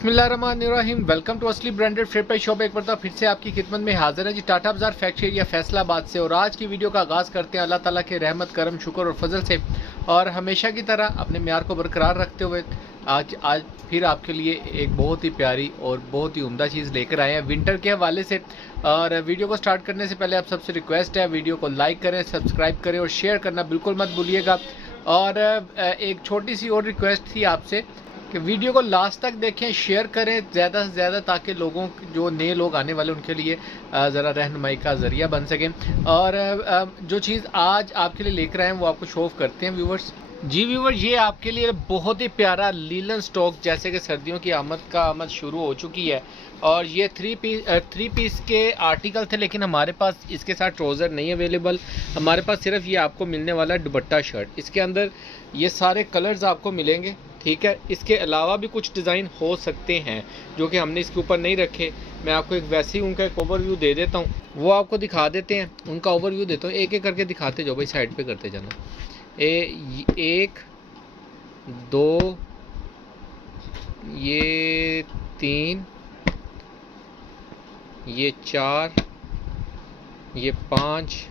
बिस्मिल्लाहिर्रहमानिर्रहीम। Welcome to असली branded फ्रेपाई shop. एक बार फिर से आपकी खिदमत में हाजिर है जी, टाटा बाजार फैक्ट्री एरिया फैसलाबाद से। और आज की वीडियो का आगाज़ करते हैं अल्लाह ताला के रहमत करम शुक्र और फजल से। और हमेशा की तरह अपने म्यार को बरकरार रखते हुए आज फिर आपके लिए एक बहुत ही प्यारी और बहुत ही उम्दा चीज़ लेकर आए हैं विंटर के हवाले से। और वीडियो को स्टार्ट करने से पहले आप सबसे रिक्वेस्ट है, वीडियो को लाइक करें, सब्सक्राइब करें और शेयर करना बिल्कुल मत भूलिएगा। और एक छोटी सी और रिक्वेस्ट थी आपसे कि वीडियो को लास्ट तक देखें, शेयर करें ज़्यादा से ज़्यादा, ताकि लोगों जो नए लोग आने वाले उनके लिए ज़रा रहनुमाई का ज़रिया बन सकें। और जो चीज़ आज आपके लिए लेकर आए हैं वो आपको शो ऑफ करते हैं व्यूवर्स। जी व्यूवर, ये आपके लिए बहुत ही प्यारा लीलन स्टॉक, जैसे कि सर्दियों की आमद शुरू हो चुकी है। और ये थ्री पीस के आर्टिकल थे, लेकिन हमारे पास इसके साथ ट्राउज़र नहीं अवेलेबल। हमारे पास सिर्फ ये आपको मिलने वाला है दुपट्टा शर्ट। इसके अंदर ये सारे कलर्स आपको मिलेंगे, ठीक है। इसके अलावा भी कुछ डिज़ाइन हो सकते हैं जो कि हमने इसके ऊपर नहीं रखे। मैं आपको एक वैसे ही उनका एक ओवरव्यू दे देता हूँ, वो आपको दिखा देते हैं। उनका ओवरव्यू देता हूँ, एक एक करके दिखाते जाओ भाई, साइड पे करते जाना। 1 2 ये 3 ये 4 ये 5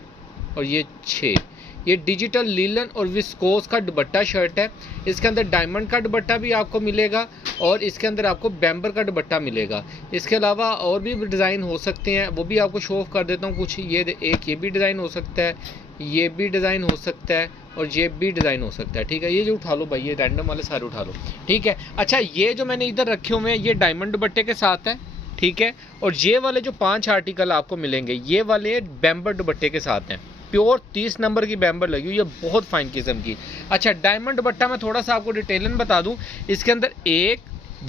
और ये 6। ये डिजिटल लीलन और विस्कोस का दुपट्टा शर्ट है। इसके अंदर डायमंड का दुपट्टा भी आपको मिलेगा और इसके अंदर आपको बैम्बर का दुपट्टा मिलेगा। इसके अलावा और भी डिज़ाइन हो सकते हैं, वो भी आपको शो ऑफ कर देता हूँ कुछ। ये भी डिज़ाइन हो सकता है, ये भी डिज़ाइन हो सकता है और ये भी डिज़ाइन हो सकता है, ठीक है। ये जो उठा लो भाई, ये रैंडम वाले सारे उठा लो, ठीक है। अच्छा, ये जो मैंने इधर रखे हुए हैं ये डायमंड दुपट्टे के साथ है, ठीक है। और ये वाले जो 5 आर्टिकल आपको मिलेंगे ये वाले बैम्बर दुपट्टे के साथ हैं। प्योर 30 नंबर की बैम्बर लगी हुई है, बहुत फाइन किस्म की। अच्छा, डायमंड दुपट्टा मैं थोड़ा सा आपको डिटेलन बता दूं। इसके अंदर 1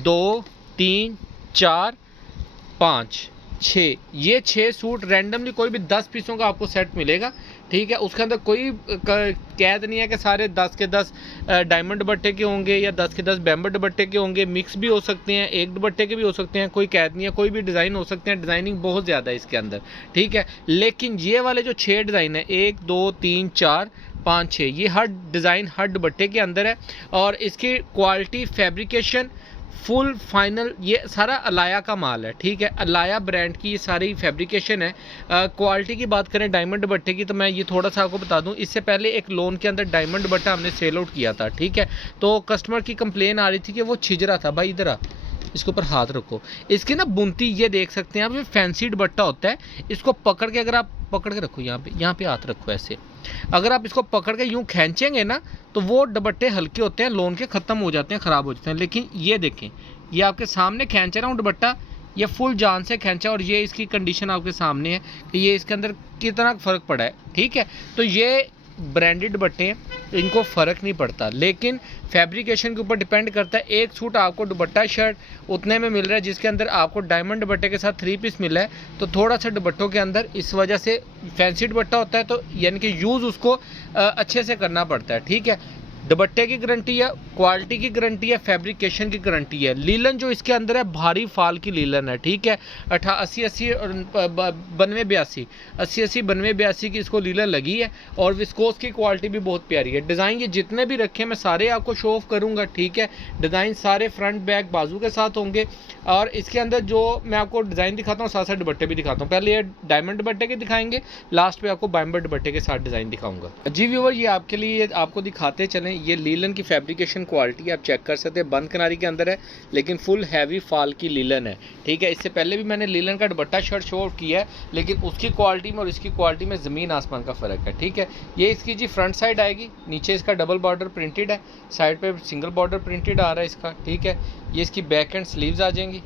2 3 4 5 6, ये 6 सूट रैंडमली कोई भी 10 पीसों का आपको सेट मिलेगा, ठीक है। उसके अंदर कोई कैद नहीं है कि सारे 10 के 10 डायमंड दुपट्टे के होंगे या 10 के 10 बैम्बर दुपट्टे के होंगे। मिक्स भी हो सकते हैं, एक दुपट्टे के भी हो सकते हैं, कोई कैद नहीं है। कोई भी डिज़ाइन हो सकते हैं, डिज़ाइनिंग बहुत ज़्यादा है इसके अंदर, ठीक है। लेकिन ये वाले जो 6 डिज़ाइन है, 1 2 3 4 5 6, ये हर डिज़ाइन हर दुपट्टे के अंदर है। और इसकी क्वालिटी, फैब्रिकेशन फुल फाइनल, ये सारा अलाया का माल है, ठीक है। अलाया ब्रांड की ये सारी फैब्रिकेशन है। क्वालिटी की बात करें डायमंड दुपट्टे की, तो मैं ये थोड़ा सा आपको बता दूं, इससे पहले एक लोन के अंदर डायमंड दुपट्टा हमने सेल आउट किया था, ठीक है। तो कस्टमर की कंप्लेन आ रही थी कि वो छिज रहा था। भाई इधर आ, इसके ऊपर हाथ रखो। इसकी ना बुनती ये देख सकते हैं आप, ये फैंसी दुपट्टा होता है। इसको पकड़ के, अगर आप पकड़ के रखो, यहाँ पे हाथ रखो ऐसे, अगर आप इसको पकड़ के यूँ खींचेंगे ना तो वो दुपट्टे हल्के होते हैं, लोन के ख़त्म हो जाते हैं, ख़राब हो जाते हैं। लेकिन ये देखें, ये आपके सामने खींच रहा हूँ दुपट्टा, ये फुल जान से खींचा। और ये इसकी कंडीशन आपके सामने है कि ये इसके अंदर कितना फ़र्क पड़ा है, ठीक है। तो ये ब्रांडेड दुपट्टे हैं, इनको फ़र्क नहीं पड़ता, लेकिन फैब्रिकेशन के ऊपर डिपेंड करता है। एक सूट आपको दुपट्टा शर्ट उतने में मिल रहा है जिसके अंदर आपको डायमंड दुपट्टे के साथ 3 पीस मिला है। तो थोड़ा सा दुपट्टों के अंदर इस वजह से फैंसी दुपट्टा होता है, तो यानी कि यूज़ उसको अच्छे से करना पड़ता है, ठीक है। दुपट्टे की गारंटी है, क्वालिटी की गारंटी है, फैब्रिकेशन की गारंटी है। लीलन जो इसके अंदर है भारी फाल की लीलन है, ठीक है। 80 और 92 की इसको लीलन लगी है। और विस्कोस की क्वालिटी भी बहुत प्यारी है। डिज़ाइन ये जितने भी रखे मैं सारे आपको शो ऑफ करूँगा, ठीक है। डिज़ाइन सारे फ्रंट बैक बाजू के साथ होंगे। और इसके अंदर जो मैं आपको डिज़ाइन दिखाता हूँ, साथ साथ दुपट्टे भी दिखाता हूँ। पहले ये डायमंड दुपट्टे के दिखाएंगे, लास्ट पे आपको बैम्बर दुपट्टे के साथ डिज़ाइन दिखाऊंगा। जी व्यूअर, ये आपके लिए आपको दिखाते चलें। ये लीलन की फैब्रिकेशन क्वालिटी आप चेक कर सकते हैं, बंद किनारी के अंदर है लेकिन फुल हैवी फाल की लीलन है, ठीक है। इससे पहले भी मैंने लीलन का दुपट्टा शर्ट शो ऑफ किया है, लेकिन उसकी क्वालिटी में और इसकी क्वालिटी में ज़मीन आसमान का फ़र्क है, ठीक है। ये इसकी जी फ्रंट साइड आएगी, नीचे इसका डबल बॉर्डर प्रिंटेड है, साइड पे सिंगल बॉर्डर प्रिंटेड आ रहा है इसका, ठीक है। ये इसकी बैक एंड स्लीव्स आ जाएंगी,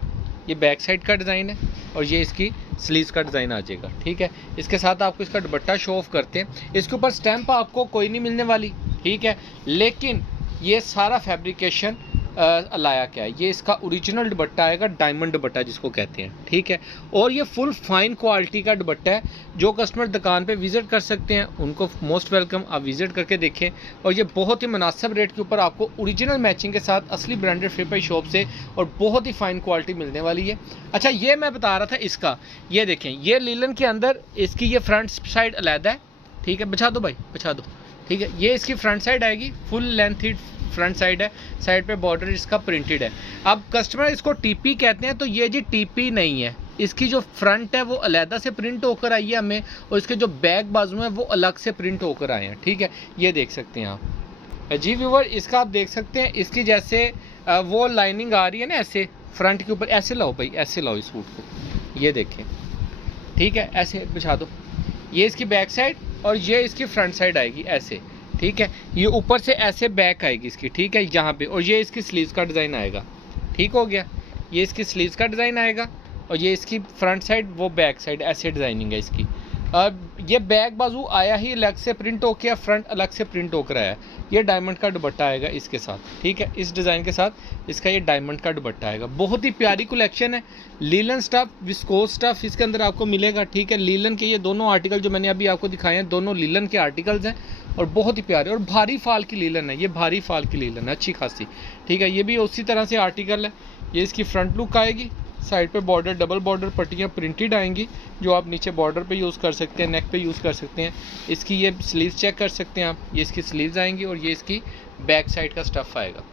ये बैक साइड का डिज़ाइन है और ये इसकी स्लीव्स का डिज़ाइन आ जाएगा, ठीक है। इसके साथ आपको इसका दुपट्टा शो ऑफ करते हैं। इसके ऊपर स्टैंप आपको कोई नहीं मिलने वाली, ठीक है। लेकिन ये सारा फैब्रिकेशन अलाया क्या है, ये इसका ओरिजिनल दुपट्टा आएगा, डायमंड दुपट्टा जिसको कहते हैं, ठीक है। और ये फुल फाइन क्वालिटी का दुपट्टा है। जो कस्टमर दुकान पे विज़िट कर सकते हैं उनको मोस्ट वेलकम, आप विज़िट करके देखें। और ये बहुत ही मुनासिब रेट के ऊपर आपको ओरिजिनल मैचिंग के साथ असली ब्रांडेड फ्रेपाई शॉप से और बहुत ही फाइन क्वालिटी मिलने वाली है। अच्छा, ये मैं बता रहा था इसका, ये देखें, ये लीलन के अंदर इसकी ये फ्रंट साइड अलहदा है, ठीक है। बिछा दो भाई, बिछा दो, ठीक है। ये इसकी फ्रंट साइड आएगी, फुल लेंथ फ्रंट साइड है, साइड पे बॉर्डर इसका प्रिंटेड है। अब कस्टमर इसको टीपी कहते हैं, तो ये जी टीपी नहीं है, इसकी जो फ्रंट है वो अलहदा से प्रिंट होकर आई है हमें, और इसके जो बैक बाजू हैं वो अलग से प्रिंट होकर आए हैं। ठीक है, ये देख सकते हैं आप जी व्यूवर, इसका आप देख सकते हैं, इसकी जैसे वो लाइनिंग आ रही है ना ऐसे फ्रंट के ऊपर, ऐसे लाओ भाई, ऐसे लाओ इस सूट को, ये देखें। ठीक है, ऐसे बिछा दो, ये इसकी बैक साइड और ये इसकी फ्रंट साइड आएगी ऐसे। ठीक है, ये ऊपर से ऐसे बैक आएगी इसकी। ठीक है, यहाँ पे, और ये इसकी स्लीव्स का डिज़ाइन आएगा। ठीक हो गया, ये इसकी स्लीव्स का डिज़ाइन आएगा, और ये इसकी फ्रंट साइड, वो बैक साइड, ऐसे डिज़ाइनिंग है इसकी। अब ये बैक बाजू आया ही अलग से प्रिंट होकर, फ्रंट अलग से प्रिंट होकर आया। ये डायमंड का दुपट्टा आएगा इसके साथ। ठीक है, इस डिज़ाइन के साथ इसका ये डायमंड का दुपट्टा आएगा। बहुत ही प्यारी कलेक्शन है, लीलन स्टफ, विस्कोस स्टफ इसके अंदर आपको मिलेगा। ठीक है, लीलन के ये दोनों आर्टिकल जो मैंने अभी आपको दिखाए हैं, दोनों लीलन के आर्टिकल्स हैं, और बहुत ही प्यारे, और भारी फाल की लीलन है, ये भारी फाल की लीलन है अच्छी खासी। ठीक है, ये भी उसी तरह से आर्टिकल है। ये इसकी फ्रंट लुक आएगी, साइड पे बॉर्डर, डबल बॉर्डर पट्टियाँ प्रिंटेड आएंगी, जो आप नीचे बॉर्डर पे यूज़ कर सकते हैं, नेक पे यूज़ कर सकते हैं। इसकी ये स्लीव्स चेक कर सकते हैं आप, ये इसकी स्लीव्स आएंगी, और ये इसकी बैक साइड का स्टफ़ आएगा,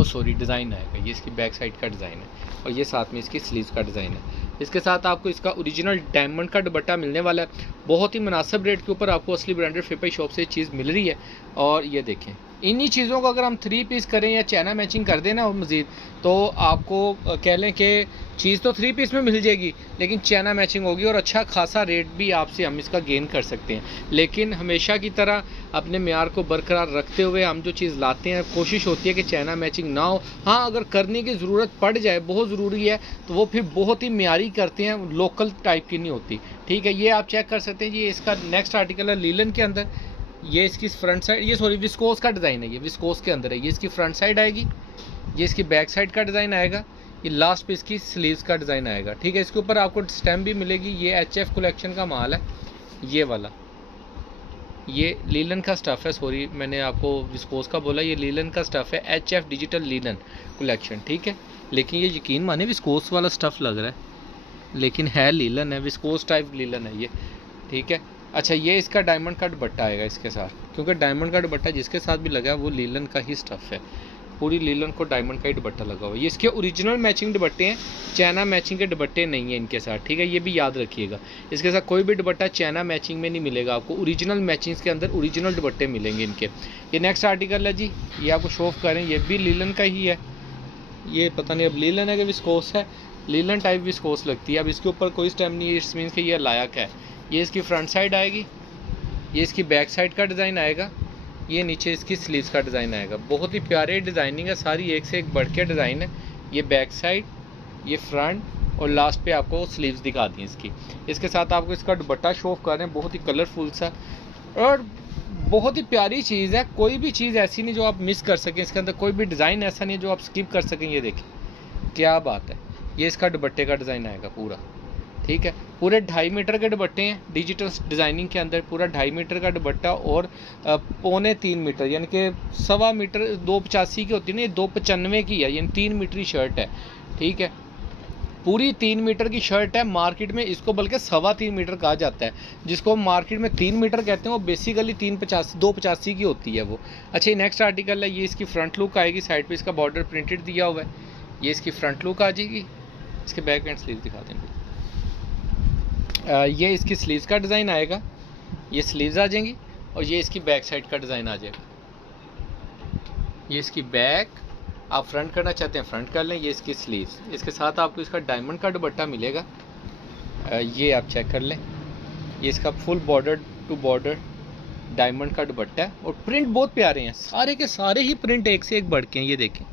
ओ सॉरी डिज़ाइन आएगा, ये इसकी बैक साइड का डिज़ाइन है, और ये साथ में इसकी स्लीव्स का डिज़ाइन है। इसके साथ आपको इसका ओरिजिनल डायमंड का दुपट्टा मिलने वाला है, बहुत ही मुनासिब रेट के ऊपर आपको असली ब्रांडेड फिपई शॉप से चीज़ मिल रही है। और ये देखें, इन्हीं चीज़ों को अगर हम 3 पीस करें या चैना मैचिंग कर देना और मज़ीद, तो आपको कह लें कि चीज़ तो 3 पीस में मिल जाएगी, लेकिन चैना मैचिंग होगी, और अच्छा खासा रेट भी आपसे हम इसका गेन कर सकते हैं। लेकिन हमेशा की तरह अपने म्यार को बरकरार रखते हुए हम जो चीज़ लाते हैं, कोशिश होती है कि चैना मैचिंग ना हो। हाँ, अगर करने की ज़रूरत पड़ जाए, बहुत ज़रूरी है, तो वो फिर बहुत ही म्यारी करते हैं, लोकल टाइप की नहीं होती। ठीक है, ये आप चेक कर सकते हैं। ये इसका नेक्स्ट आर्टिकल है लीलन के अंदर, ये इसकी फ्रंट साइड, ये सॉरी विस्कोस का डिज़ाइन है, ये विस्कोस के अंदर है, ये इसकी फ्रंट साइड आएगी, ये इसकी बैक साइड का डिज़ाइन आएगा, ये लास्ट पे इसकी स्लीव्स का डिज़ाइन आएगा। ठीक है, इसके ऊपर आपको स्टैम्प भी मिलेगी। ये HF कलेक्शन का माल है, ये वाला, ये लीलन का स्टफ़ है, सॉरी मैंने आपको विस्कोस का बोला, ये लीलन का स्टफ़ है, HF डिजिटल लीलन कलेक्शन। ठीक है, लेकिन ये यकीन माने विस्कोस वाला स्टफ़ लग रहा है, लेकिन है लीलन है, विस्कोस टाइप लीलन है ये। ठीक है, अच्छा, ये इसका डायमंड का दुपट्टा आएगा इसके साथ, क्योंकि डायमंड का दुपट्टा जिसके साथ भी लगा है वो लीलन का ही स्टफ़ है, पूरी लीलन को डायमंड का ही दुपट्टा लगा हुआ है। ये इसके ओरिजिनल मैचिंग दुपट्टे हैं, चाइना मैचिंग के दुपट्टे नहीं है इनके साथ। ठीक है, ये भी याद रखिएगा, इसके साथ कोई भी दुपट्टा चाइना मैचिंग में नहीं मिलेगा आपको, ओरिजिनल मैचिंग्स के अंदर ओरिजिनल दुपट्टे मिलेंगे इनके। ये नेक्स्ट आर्टिकल है जी, ये आपको शो ऑफ करें, ये भी लीलन का ही है, ये पता नहीं अब लीलन है कि विस्कोस है, लीलन टाइप विस्कोस लगती है। अब इसके ऊपर कोई स्टैम्प नहीं है, इट्स मीन्स कि ये लायक है। ये इसकी फ्रंट साइड आएगी, ये इसकी बैक साइड का डिज़ाइन आएगा, ये नीचे इसकी स्लीव्स का डिज़ाइन आएगा। बहुत ही प्यारे डिज़ाइनिंग है, सारी एक से एक बढ़ के डिज़ाइन है। ये बैक साइड, ये फ्रंट, और लास्ट पे आपको स्लीव्स दिखा दी इसकी। इसके साथ आपको इसका दुपट्टा शो ऑफ कर रहे हैं, बहुत ही कलरफुल सा, और बहुत ही प्यारी चीज़ है। कोई भी चीज़ ऐसी नहीं जो आप मिस कर सकें, इसके अंदर कोई भी डिज़ाइन ऐसा नहीं है जो आप स्किप कर सकें। ये देखें क्या बात है, ये इसका दुपट्टे का डिज़ाइन आएगा पूरा। ठीक है, पूरे 2.5 मीटर के दुपट्टे हैं डिजिटल डिज़ाइनिंग के अंदर, पूरा 2.5 मीटर का दुपट्टा, और 2.25 मीटर यानी कि 1.25 मीटर, 285 की होती है ना, ये 295 की है, यानी 3 मीटर की शर्ट है। ठीक है, पूरी 3 मीटर की शर्ट है। मार्केट में इसको बल्कि 3.25 मीटर कहा जाता है, जिसको मार्केट में 3 मीटर कहते हैं, वो बेसिकली 285 की होती है वो। अच्छा, नेक्स्ट आर्टिकल है, ये इसकी फ्रंट लुक आएगी, साइड पे इसका बॉर्डर प्रिंटेड दिया हुआ है, ये इसकी फ्रंट लुक आ जाएगी। इसके बैक एंड स्लीव दिखा दें। ये इसकी स्लीव्स का डिज़ाइन आएगा, ये स्लीव्स आ जाएंगी, और ये इसकी बैक साइड का डिज़ाइन आ जाएगा। ये इसकी बैक, आप फ्रंट करना चाहते हैं फ्रंट कर लें, ये इसकी स्लीव्स। इसके साथ आपको इसका डायमंड का दुपट्टा मिलेगा, ये आप चेक कर लें, ये इसका full border to border diamond का दुपट्टा है, और प्रिंट बहुत प्यारे हैं, सारे के सारे ही प्रिंट एक से एक बढ़ के हैं। ये देखें,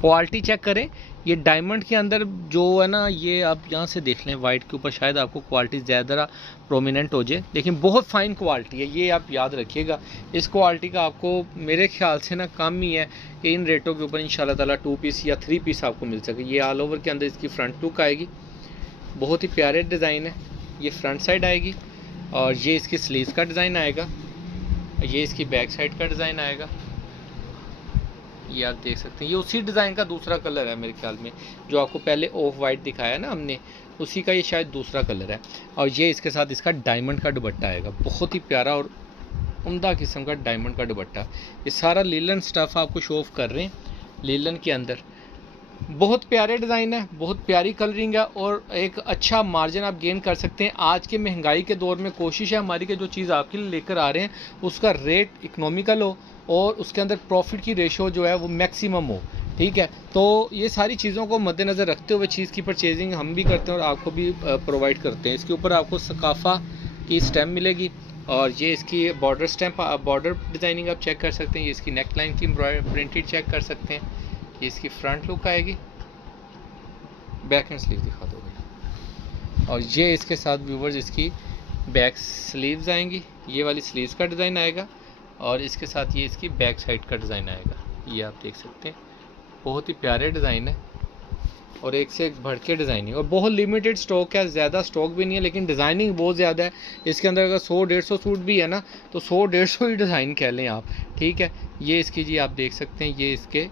क्वालिटी चेक करें, ये डायमंड के अंदर जो है ना, ये आप यहाँ से देख लें, वाइट के ऊपर शायद आपको क्वालिटी ज़्यादा प्रोमिनेंट हो जाए, लेकिन बहुत फाइन क्वालिटी है, ये आप याद रखिएगा। इस क्वालिटी का आपको मेरे ख्याल से ना कम ही है कि इन रेटों के ऊपर इंशाल्लाह ताला 2 पीस या 3 पीस आपको मिल सके। ये ऑल ओवर के अंदर इसकी फ्रंट लुक आएगी, बहुत ही प्यारे डिज़ाइन है। ये फ्रंट साइड आएगी, और ये इसकी स्लीव्स का डिज़ाइन आएगा, ये इसकी बैक साइड का डिज़ाइन आएगा, ये आप देख सकते हैं। ये उसी डिज़ाइन का दूसरा कलर है मेरे ख्याल में, जो आपको पहले ऑफ वाइट दिखाया ना हमने, उसी का ये शायद दूसरा कलर है। और ये इसके साथ इसका डायमंड का दुपट्टा आएगा, बहुत ही प्यारा और उम्दा किस्म का डायमंड का दुपट्टा। ये सारा लीलन स्टफ़ आपको शो ऑफ कर रहे हैं, लीलन के अंदर बहुत प्यारे डिज़ाइन है, बहुत प्यारी कलरिंग है और एक अच्छा मार्जिन आप गेन कर सकते हैं। आज के महंगाई के दौर में कोशिश है हमारी कि जो चीज़ आपके लिए लेकर आ रहे हैं उसका रेट इकोनॉमिकल हो और उसके अंदर प्रॉफिट की रेशो जो है वो मैक्सिमम हो। ठीक है, तो ये सारी चीज़ों को मद्देनज़र रखते हुए चीज़ की परचेजिंग हम भी करते हैं और आपको भी प्रोवाइड करते हैं। इसके ऊपर आपको सकाफ़ा की स्टैम्प मिलेगी और ये इसकी बॉर्डर स्टैम्प, बॉर्डर डिज़ाइनिंग आप चेक कर सकते हैं। ये इसकी नेक लाइन की प्रिंटेड चेक कर सकते हैं। ये इसकी फ्रंट लुक आएगी, बैक एंड स्लीव दिखा दो भाई। और ये इसके साथ व्यूवर्स इसकी बैक स्लीव्स आएंगी, ये वाली स्लीव्स का डिज़ाइन आएगा और इसके साथ ये इसकी बैक साइड का डिज़ाइन आएगा। ये आप देख सकते हैं, बहुत ही प्यारे डिज़ाइन है और एक से एक बढ़ के डिज़ाइनिंग और बहुत लिमिटेड स्टॉक है, ज़्यादा स्टॉक भी नहीं है लेकिन डिज़ाइनिंग बहुत ज़्यादा है। इसके अंदर अगर 100-150 सूट भी है ना तो 100-150 ही डिज़ाइन कह लें आप। ठीक है, ये इसकी जी आप देख सकते हैं, ये इसके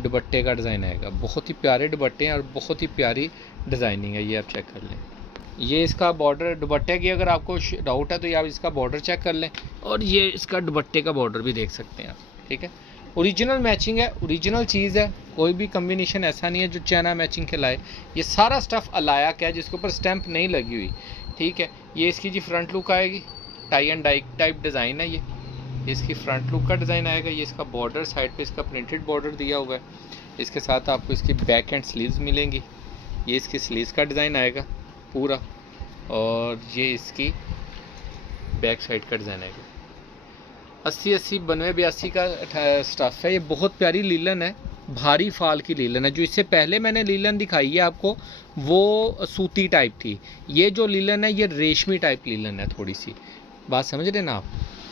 दुपट्टे का डिज़ाइन आएगा। बहुत ही प्यारे दुपट्टे हैं और बहुत ही प्यारी डिज़ाइनिंग है, ये आप चेक कर लें। ये इसका बॉर्डर दुपट्टे की अगर आपको डाउट है तो ये आप इसका बॉर्डर चेक कर लें और ये इसका दुपट्टे का बॉर्डर भी देख सकते हैं आप। ठीक है, ओरिजिनल मैचिंग है, ओरिजिनल चीज़ है, कोई भी कम्बिनेशन ऐसा नहीं है जो चाइना मैचिंग के लाए। ये सारा स्टफ़ अलायक है जिसके ऊपर स्टैंप नहीं लगी हुई। ठीक है, ये इसकी जी फ्रंट लुक आएगी, tie and dye type design है ये इसकी फ्रंट लुक का डिज़ाइन आएगा। ये इसका बॉर्डर साइड पे इसका प्रिंटेड बॉर्डर दिया हुआ है। इसके साथ आपको इसकी बैक एंड स्लीव्स मिलेंगी। ये इसकी स्लीव्स का डिज़ाइन आएगा पूरा और ये इसकी बैक साइड का डिज़ाइन आएगा। 80-80 92-82 का स्टफ़ है। ये बहुत प्यारी लीलन है, भारी फाल की लीलन है। जो इससे पहले मैंने लीलन दिखाई है आपको वो सूती टाइप थी, ये जो लीलन है ये रेशमी टाइप लीलन है। थोड़ी सी बात समझ रहे ना आप,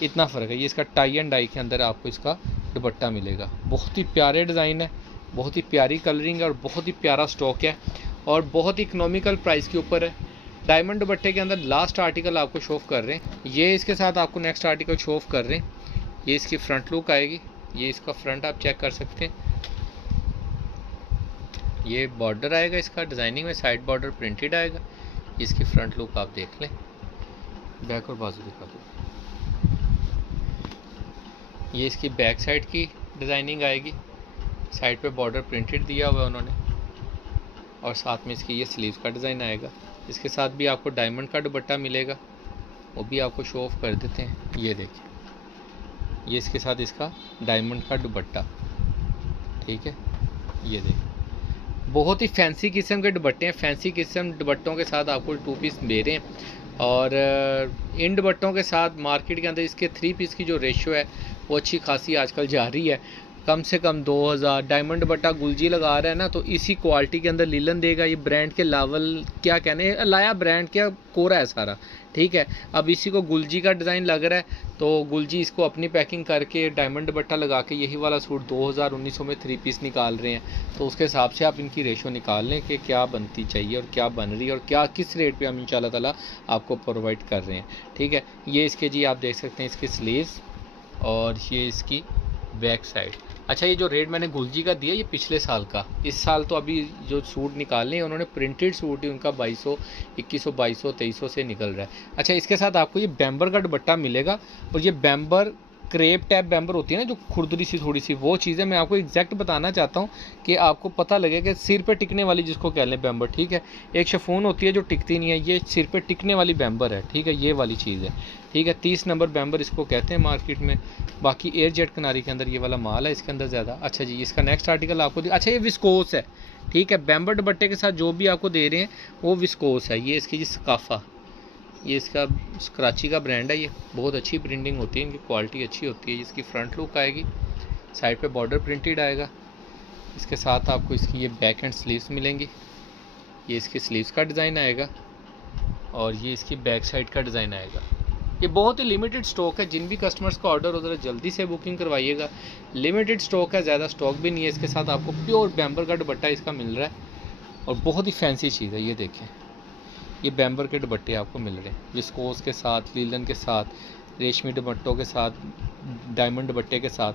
इतना फ़र्क है। ये इसका टाई एंड डाई के अंदर आपको इसका दुपट्टा मिलेगा। बहुत ही प्यारे डिज़ाइन है, बहुत ही प्यारी कलरिंग है और बहुत ही प्यारा स्टॉक है और बहुत ही इकोनॉमिकल प्राइस के ऊपर है। डायमंड दुपट्टे के अंदर लास्ट आर्टिकल आपको शो ऑफ कर रहे हैं। ये इसके साथ आपको नेक्स्ट आर्टिकल शो ऑफ कर रहे हैं। ये इसकी फ्रंट लुक आएगी, ये इसका फ्रंट आप चेक कर सकते हैं। ये बॉर्डर आएगा इसका डिज़ाइनिंग में, साइड बॉर्डर प्रिंटेड आएगा। इसकी फ्रंट लुक आप देख लें, बैक और बाजू दिखा दो। ये इसकी बैक साइड की डिज़ाइनिंग आएगी, साइड पे बॉर्डर प्रिंटेड दिया हुआ है उन्होंने और साथ में इसकी ये स्लीव्स का डिज़ाइन आएगा। इसके साथ भी आपको डायमंड का दुपट्टा मिलेगा, वो भी आपको शो ऑफ कर देते हैं। ये देखिए, ये इसके साथ इसका डायमंड का दुपट्टा। ठीक है, ये देखिए बहुत ही फैंसी किस्म के दुपट्टे हैं। फैंसी किस्म दुपट्टों के साथ आपको 2 पीस दे रहे हैं और इन दुपट्टों के साथ मार्केट के अंदर इसके 3 पीस की जो रेशो है वो अच्छी खासी आजकल जा रही है। कम से कम 2000 डायमंड दुपट्टा गुलजी लगा रहा है ना तो इसी क्वालिटी के अंदर लीलन देगा। ये ब्रांड के लावल क्या कहने लाया, ब्रांड क्या कोरा है सारा। ठीक है, अब इसी को गुलजी का डिज़ाइन लग रहा है तो गुलजी इसको अपनी पैकिंग करके डायमंड दुपट्टा लगा के यही वाला सूट 2019 में 3 पीस निकाल रहे हैं। तो उसके हिसाब से आप इनकी रेशो निकाल लें कि क्या बनती चाहिए और क्या बन रही है और क्या किस रेट पे हम इंशाल्लाह ताला आपको प्रोवाइड कर रहे हैं। ठीक है, ये इसके जी आप देख सकते हैं इसकी स्लीव्स और ये इसकी बैक साइड। अच्छा, ये जो रेट मैंने गुलजी का दिया ये पिछले साल का, इस साल तो अभी जो सूट निकालने हैं उन्होंने प्रिंटेड सूट ही उनका 2200 2100 2200 2300 से निकल रहा है। अच्छा, इसके साथ आपको ये बैम्बर का दुपट्टा मिलेगा और ये बैम्बर क्रेप टाइप बैम्बर होती है ना जो खुरदरी सी थोड़ी सी, वो चीज़ें मैं आपको एग्जैक्ट बताना चाहता हूँ कि आपको पता लगे कि सिर पे टिकने वाली जिसको कह लें बैम्बर। ठीक है, एक शिफॉन होती है जो टिकती नहीं है, ये सिर पे टिकने वाली बैम्बर है। ठीक है, ये वाली चीज़ है। ठीक है, 30 नंबर बैम्बर इसको कहते हैं मार्केट में। बाकी एयर जेट किनारी के अंदर ये वाला माल है इसके अंदर ज़्यादा। अच्छा जी, इसका नेक्स्ट आर्टिकल आपको अच्छा ये विस्कोस है। ठीक है, बैम्बर दुपट्टे के साथ जो भी आपको दे रहे हैं वो विस्कोस है। ये इसकी जी सकाफ़ा, ये इसका कराची का ब्रांड है। ये बहुत अच्छी प्रिंटिंग होती है, इनकी क्वालिटी अच्छी होती है। इसकी फ्रंट लुक आएगी, साइड पे बॉर्डर प्रिंटेड आएगा। इसके साथ आपको इसकी ये बैक एंड स्लीव्स मिलेंगी। ये इसकी स्लीव्स का डिज़ाइन आएगा और ये इसकी बैक साइड का डिज़ाइन आएगा। ये बहुत ही लिमिटेड स्टॉक है, जिन भी कस्टमर्स का ऑर्डर हो ज़रा जल्दी से बुकिंग करवाइएगा। लिमिटेड स्टॉक है, ज़्यादा स्टॉक भी नहीं है। इसके साथ आपको प्योर बैम्बर का दुपट्टा इसका मिल रहा है और बहुत ही फैंसी चीज़ है। ये देखें, ये बैम्बर के दुपट्टे आपको मिल रहे हैं विस्कोस के साथ, लीलन के साथ, रेशमी दुपट्टों के साथ, डायमंड दुपट्टे के साथ।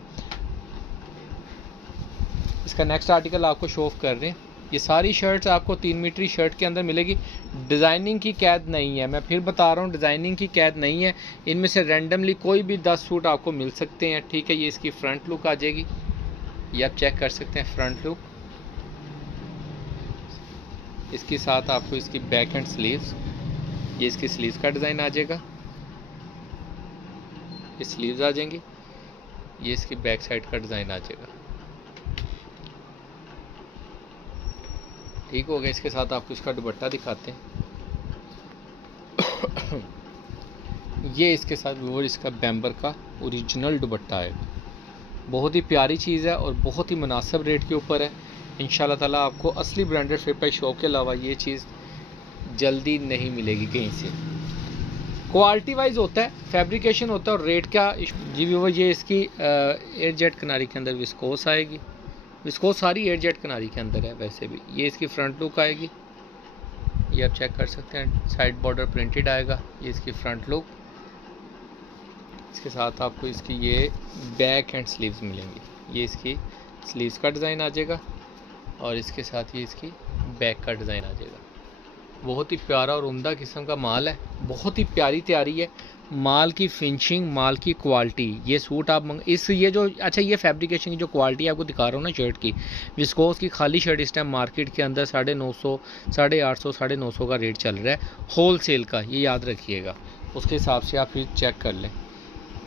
इसका नेक्स्ट आर्टिकल आपको शो ऑफ कर रहे हैं। ये सारी शर्ट्स आपको 3 मीटरी शर्ट के अंदर मिलेगी। डिज़ाइनिंग की कैद नहीं है, मैं फिर बता रहा हूँ, डिज़ाइनिंग की कैद नहीं है। इनमें से रैंडमली कोई भी 10 सूट आपको मिल सकते हैं, ठीक है। ये इसकी फ्रंट लुक आ जाएगी, ये आप चेक कर सकते हैं फ्रंट लुक। इसके साथ आपको इसकी बैक एंड स्लीव्स, ये इसकी स्लीव्स का डिज़ाइन आ जाएगा, ये स्लीव्स आ जाएंगी, ये इसकी बैक साइड का डिज़ाइन आ जाएगा, ठीक हो गया। इसके साथ आपको इसका दुपट्टा दिखाते हैं। ये इसके साथ व्यूअर इसका बैम्बर का ओरिजिनल दुपट्टा है। बहुत ही प्यारी चीज़ है और बहुत ही मुनासिब रेट के ऊपर है। इंशाल्लाह ताला आपको असली ब्रांडेड फेपर शॉप के अलावा ये चीज़ जल्दी नहीं मिलेगी कहीं से। क्वालिटी वाइज होता है, फैब्रिकेशन होता है और रेट का जी व्यूअर। ये इसकी एयर जेट किनारी के अंदर विस्कोस आएगी, विस्कोस सारी एयर जेट किनारी के अंदर है वैसे भी। ये इसकी फ्रंट लुक आएगी, ये आप चेक कर सकते हैं, साइड बॉर्डर प्रिंटेड आएगा, ये इसकी फ्रंट लुक। इसके साथ आपको इसकी ये बैक एंड स्लीव्स मिलेंगी, ये इसकी स्लीव्स का डिज़ाइन आ जाएगा और इसके साथ ये इसकी बैक का डिज़ाइन आ जाएगा। बहुत ही प्यारा और उम्दा किस्म का माल है, बहुत ही प्यारी तैयारी है। माल की फिनिशिंग, माल की क्वालिटी, ये सूट आप ये जो अच्छा ये फैब्रिकेशन की जो क्वालिटी आपको दिखा रहा हूँ ना शर्ट की, विस्कोस की खाली शर्ट इस टाइम मार्केट के अंदर 950, 850, 950 का रेट चल रहा है होल सेल का, ये याद रखिएगा। उसके हिसाब से आप फिर चेक कर लें।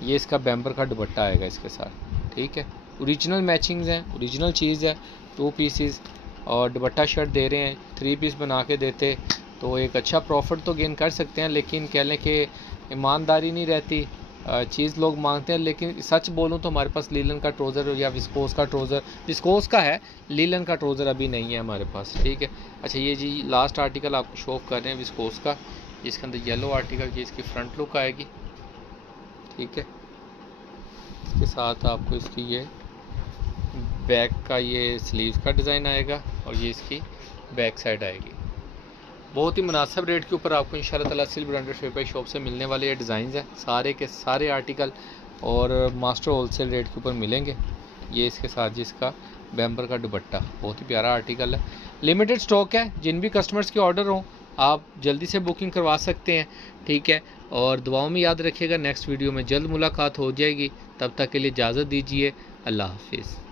ये इसका बैम्बर का दुपट्टा आएगा इसके साथ, ठीक है। ओरिजिनल मैचिंग्स हैं, ओरिजिनल चीज़ है। 2 पीसेस और दुपट्टा शर्ट दे रहे हैं, 3 पीस बना के देते तो एक अच्छा प्रॉफिट तो गेन कर सकते हैं, लेकिन कह लें कि ईमानदारी नहीं रहती, चीज़ लोग मांगते हैं। लेकिन सच बोलूं तो हमारे पास लीलन का ट्रोज़र या विस्कोस का ट्रोज़र, विस्कोस का है, लीलन का ट्रोज़र अभी नहीं है हमारे पास, ठीक है। अच्छा ये जी लास्ट आर्टिकल आपको शो कर रहे हैं विस्कोस का, इसके अंदर येलो आर्टिकल, ये इसकी फ्रंट लुक आएगी, ठीक है। इसके साथ आपको इसकी ये बैक का ये स्लीव्स का डिज़ाइन आएगा और ये इसकी बैक साइड आएगी। बहुत ही मुनासिब रेट के ऊपर आपको इंशाल्लाह ताला सिल्क ब्रांडेड फेपर शॉप से मिलने वाले ये डिज़ाइन हैं, सारे के सारे आर्टिकल और मास्टर होलसेल रेट के ऊपर मिलेंगे। ये इसके साथ जिसका बैम्बर का दुपट्टा, बहुत ही प्यारा आर्टिकल है। लिमिटेड स्टॉक है, जिन भी कस्टमर्स के ऑर्डर हों आप जल्दी से बुकिंग करवा सकते हैं, ठीक है। और दुआओं में याद रखिएगा, नेक्स्ट वीडियो में जल्द मुलाकात हो जाएगी। तब तक के लिए इजाज़त दीजिए, अल्लाह हाफिज़।